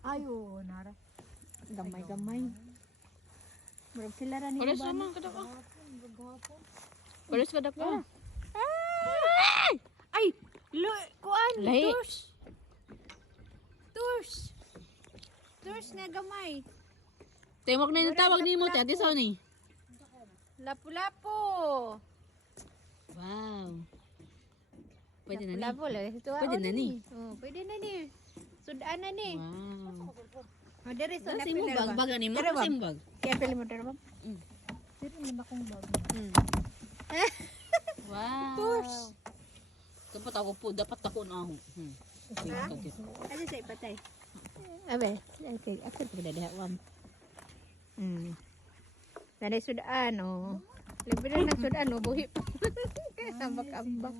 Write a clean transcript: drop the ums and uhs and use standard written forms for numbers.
Ayo, nara. Gamay-gamay. Murag sila ra ni Pares ba? naman kadak ko. Pares kadak ko. Ay, kuan, Lahi. Turs nga gamay. Timok na yung tawag ni mo, Ate Sony. Lapu-lapu. Wow. Pwede na ni. Lapu lah itu. Pwede na ni. Oh, pwede na ni. Sudan na ni. Wow. Oh, dari Sa simbag, baga ni mo, Tara, Bang. simbag. Kaya pili mo dara, Bang. Sino naman akong bag? Wow. Tours. Dapat ako po, dapat ako na ako. Ano sa ipatay? Abe, okay, ako pada dah wam. Dari Sudan oh. Libre na Sudan oh, buhi. Ambak-ambak.